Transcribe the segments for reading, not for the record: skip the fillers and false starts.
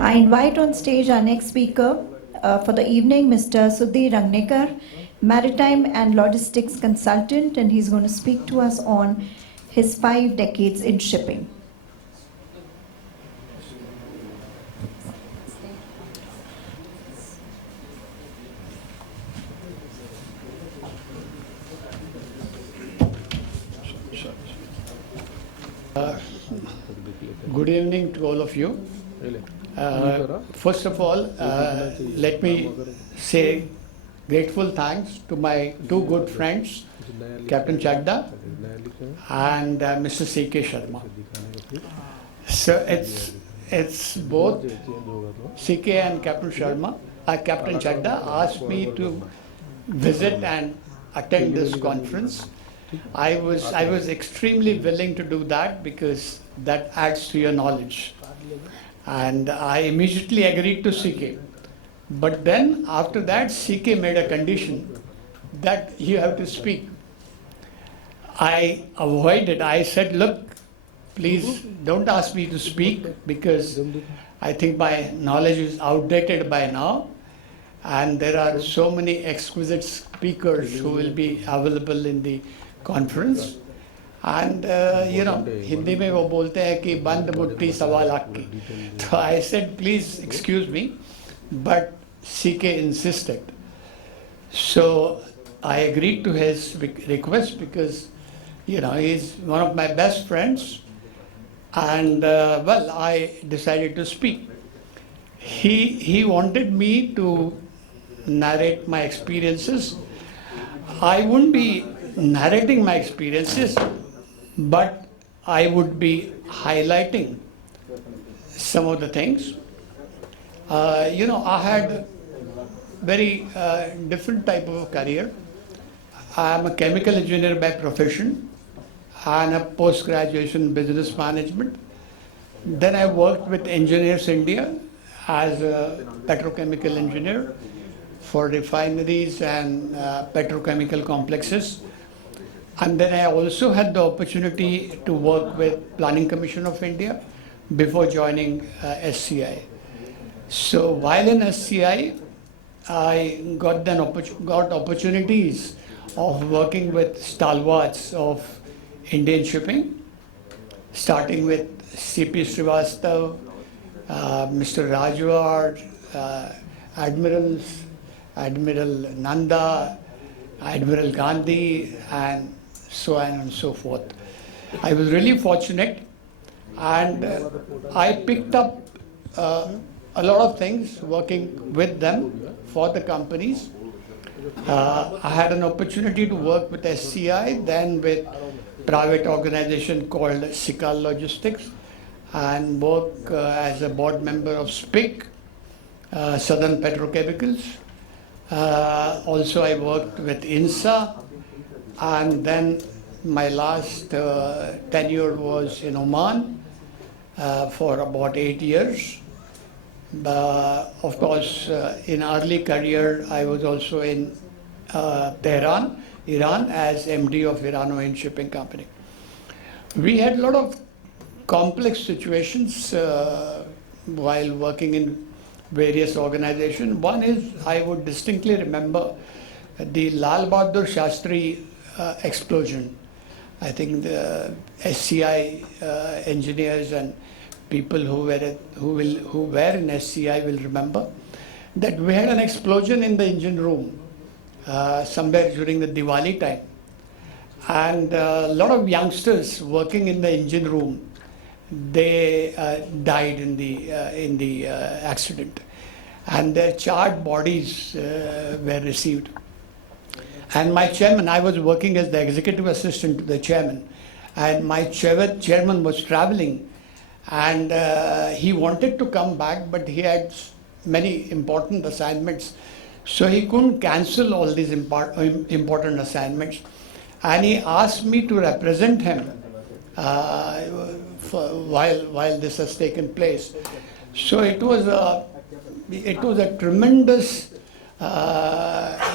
I invite on stage our next speaker for the evening, Mr. Sudhir Rangnekar, Maritime and Logistics Consultant, and he's going to speak to us on his 5 decades in shipping. Good evening to all of you. First of all, let me say grateful thanks to my two good friends, Captain Chadda and Mr. C.K. Sharma. So it's both C.K. and Captain Sharma. Captain Chadda asked me to visit and attend this conference. I was extremely willing to do that because that adds to your knowledge. And I immediately agreed to CK. But then after that, CK made a condition that you have to speak. I avoided. I said, look, please don't ask me to speak because I think my knowledge is outdated by now. And there are so many exquisite speakers who will be available in the conference. And Hindi में वो बोलते हैं कि बंद मुट्ठी सवा लाख की. So I said, please excuse me, but CK insisted. So I agreed to his request because he's one of my best friends, and I decided to speak. He wanted me to narrate my experiences. I wouldn't be narrating my experiences, but I would be highlighting some of the things. I had very different type of career. I am a chemical engineer by profession and a post-graduation business management. Then I worked with Engineers India as a petrochemical engineer for refineries and petrochemical complexes. And then I also had the opportunity to work with Planning Commission of India before joining SCI. So while in SCI, I got opportunities of working with stalwarts of Indian shipping, starting with C.P. Srivastav, Mr. Rajwar, admirals, Admiral Nanda, Admiral Gandhi, and so on and so forth. I was really fortunate, and I picked up a lot of things working with them for the companies. I had an opportunity to work with SCI, then with private organization called Sikal Logistics, and work as a board member of SPIC, Southern Petrochemicals. Also I worked with INSA, and then my last tenure was in Oman for about 8 years. Of course, in early career, I was also in Tehran, Iran, as MD of Iran Oil Shipping Company. We had a lot of complex situations while working in various organizations. One is, I would distinctly remember the Lal Bahadur Shastri explosion. I think the SCI engineers and people who were in SCI will remember that we had an explosion in the engine room somewhere during the Diwali time, and a lot of youngsters working in the engine room, they died in the accident, and their charred bodies were received. And my chairman, I was working as the executive assistant to the chairman, and my chairman was traveling, and he wanted to come back, but he had many important assignments, so he couldn't cancel all these important assignments, and he asked me to represent him while this has taken place. So it was a tremendous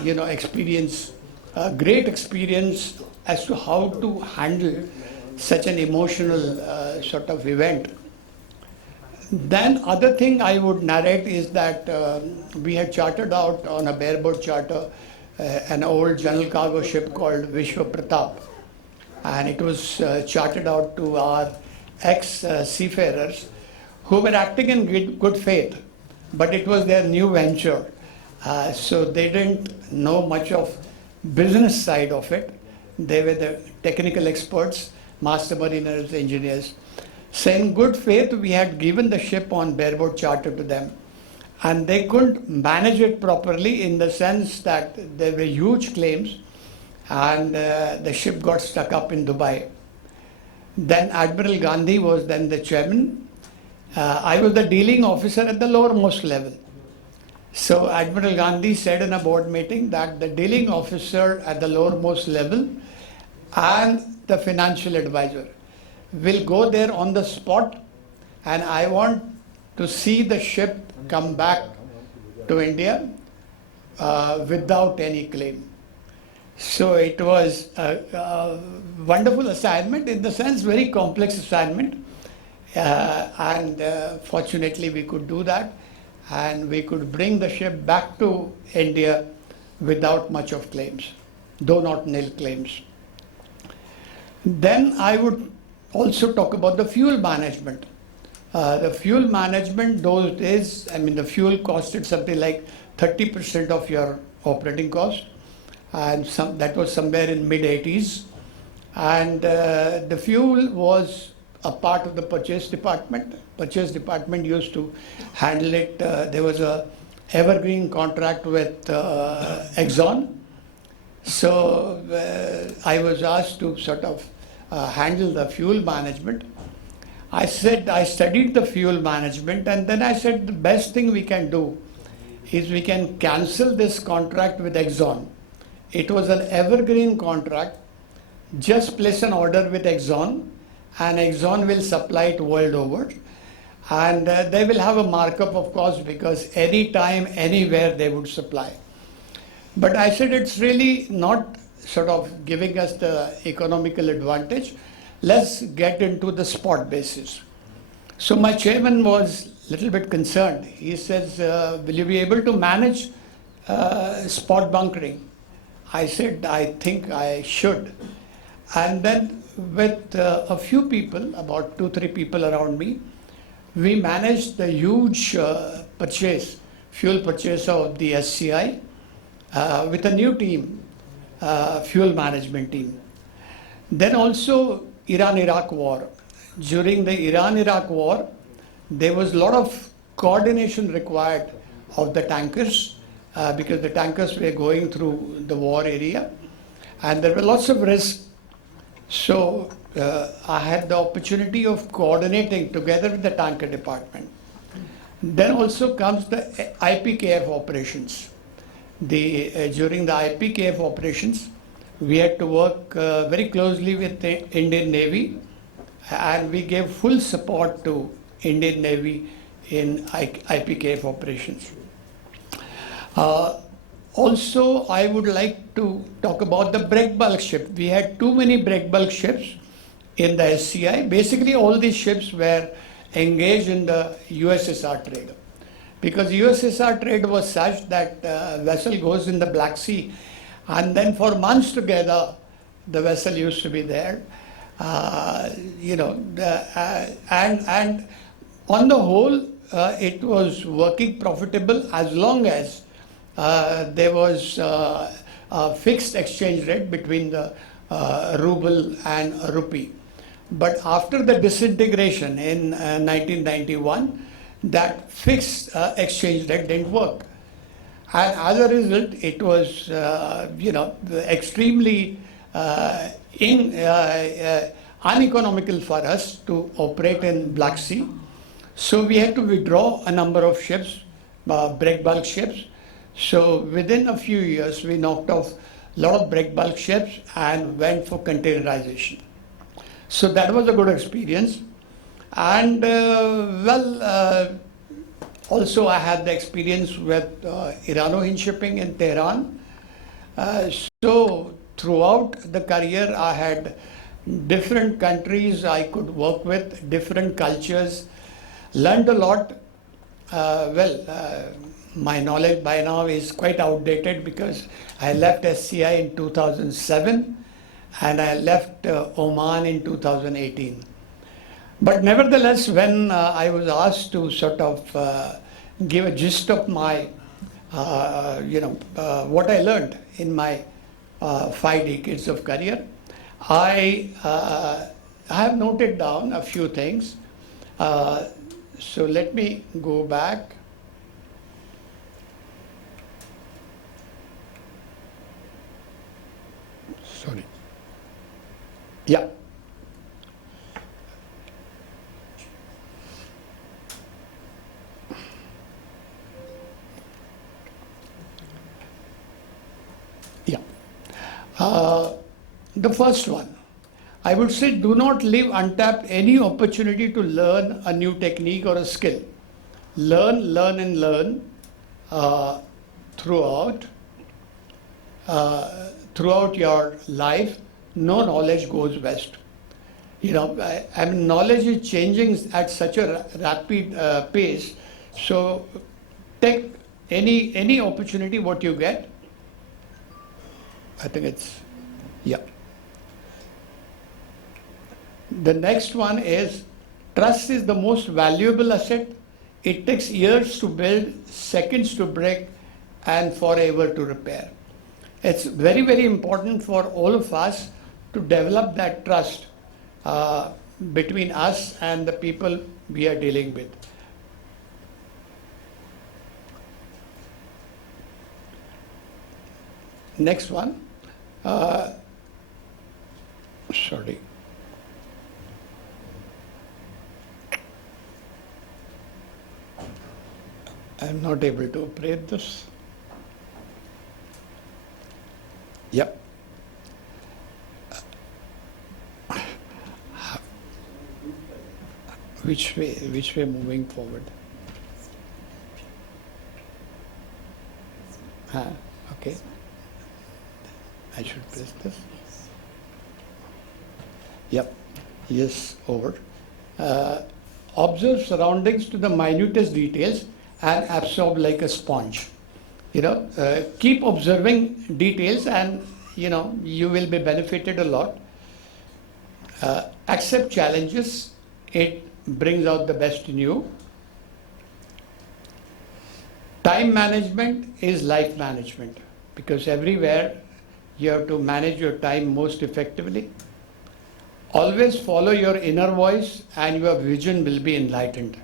experience, a great experience as to how to handle such an emotional sort of event. Then other thing I would narrate is that we had chartered out on a bareboat charter an old general cargo ship called Vishwa Pratap, and it was chartered out to our ex-seafarers who were acting in good faith, but it was their new venture. So they didn't know much of business side of it. They were the technical experts, master mariners, engineers. So in good faith, we had given the ship on bareboat charter to them, and they couldn't manage it properly in the sense that there were huge claims, and the ship got stuck up in Dubai. Then Admiral Gandhi was then the chairman. I was the dealing officer at the lowermost level. So Admiral Gandhi said in a board meeting that the dealing officer at the lowermost level and the financial advisor will go there on the spot, and I want to see the ship come back to India without any claim. So it was a wonderful assignment, in the sense very complex assignment, and fortunately we could do that, and we could bring the ship back to India without much of claims, though not nil claims. Then I would also talk about the fuel management. The fuel management those days, I mean, the fuel costed something like 30% of your operating cost, and that was somewhere in mid-80s. And the fuel was a part of the purchase department. Purchase department used to handle it. There was a evergreen contract with Exxon. So I was asked to sort of handle the fuel management. I studied the fuel management, and then I said the best thing we can do is we can cancel this contract with Exxon. It was an evergreen contract. Just place an order with Exxon, and Exxon will supply it world over. And they will have a markup, of course, because anytime, anywhere they would supply. But I said it's really not sort of giving us the economical advantage. Let's get into the spot basis. So my chairman was a little bit concerned. He says, will you be able to manage spot bunkering? I said, I think I should. And then with a few people, about 2-3 people around me, we managed the huge fuel purchase of the SCI with a new team, fuel management team. Then also Iran-Iraq war. During the Iran-Iraq war, there was a lot of coordination required of the tankers because the tankers were going through the war area, and there were lots of risks. So I had the opportunity of coordinating together with the tanker department. Then also comes the IPKF operations. During the IPKF operations, we had to work very closely with the Indian Navy, and we gave full support to Indian Navy in IPKF operations. Also, I would like to talk about the break bulk ship. We had too many break bulk ships in the SCI. Basically, all these ships were engaged in the USSR trade, because USSR trade was such that vessel goes in the Black Sea, and then for months together, the vessel used to be there. And on the whole, it was working profitable as long as there was a fixed exchange rate between the ruble and rupee. But after the disintegration in 1991, that fixed exchange rate didn't work. And as a result, it was, extremely uneconomical for us to operate in Black Sea. So we had to withdraw a number of ships, break bulk ships. So within a few years, we knocked off a lot of break bulk ships and went for containerization. So that was a good experience. And also I had the experience with Irano-Hind shipping in Tehran. So throughout the career, I had different countries I could work with, different cultures. Learned a lot. My knowledge by now is quite outdated because I left SCI in 2007 and I left Oman in 2018. But nevertheless, when I was asked to sort of give a gist of my, what I learned in my 5 decades of career, I have noted down a few things. So let me go back. Sorry. Yeah. Yeah. The first one, I would say do not leave untapped any opportunity to learn a new technique or a skill. Learn, and learn uh, throughout throughout your life. No knowledge goes waste. I mean, knowledge is changing at such a rapid pace. So take any opportunity what you get. I think it's, yeah. The next one is trust is the most valuable asset. It takes years to build, seconds to break, and forever to repair. It's very, very important for all of us to develop that trust between us and the people we are dealing with. Next one. Sorry. I'm not able to operate this. Yep. Which way moving forward? Okay. I should press this. Yep. Yes, over. Observe surroundings to the minutest details and absorb like a sponge. Keep observing details and you will be benefited a lot. Accept challenges. It brings out the best in you. Time management is life management because everywhere you have to manage your time most effectively. Always follow your inner voice and your vision will be enlightened.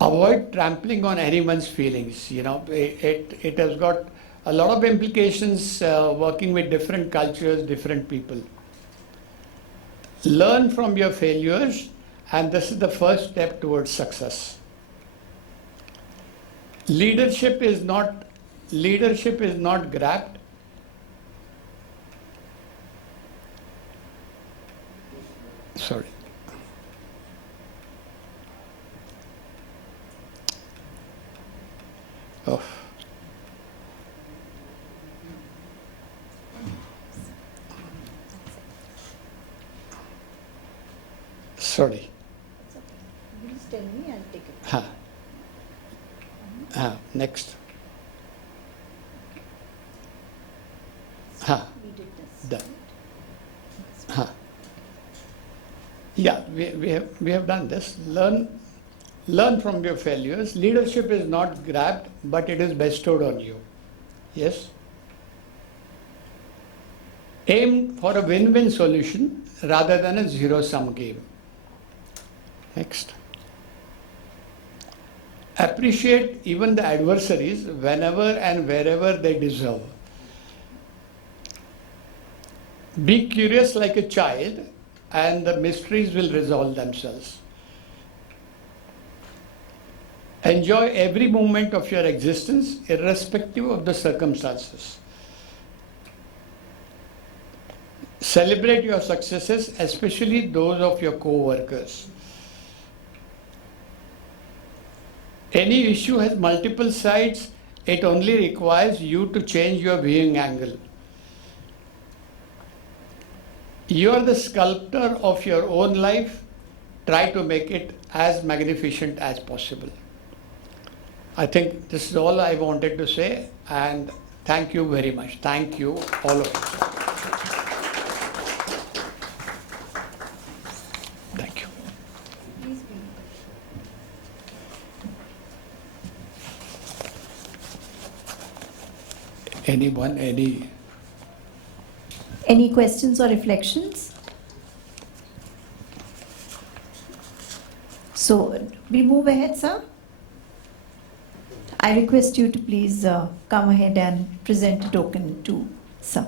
Avoid trampling on anyone's feelings. It has got a lot of implications working with different cultures, different people. Learn from your failures, and this is the first step towards success. Leadership is not grabbed. Sorry. Oh. Sorry. Please tell me, I'll take it. Next. We did this. Done. Yeah, we have done this. Learn from your failures. Leadership is not grabbed, but it is bestowed on you. Yes? Aim for a win-win solution rather than a zero-sum game. Next. Appreciate even the adversaries whenever and wherever they deserve. Be curious like a child, and the mysteries will resolve themselves. Enjoy every moment of your existence, irrespective of the circumstances. Celebrate your successes, especially those of your co-workers. Any issue has multiple sides. It only requires you to change your viewing angle. You are the sculptor of your own life. try to make it as magnificent as possible. I think this is all I wanted to say, and thank you very much. Thank you, all of you. Thank you. Anyone, Any questions or reflections? So we move ahead, sir. I request you to please come ahead and present a token to sir.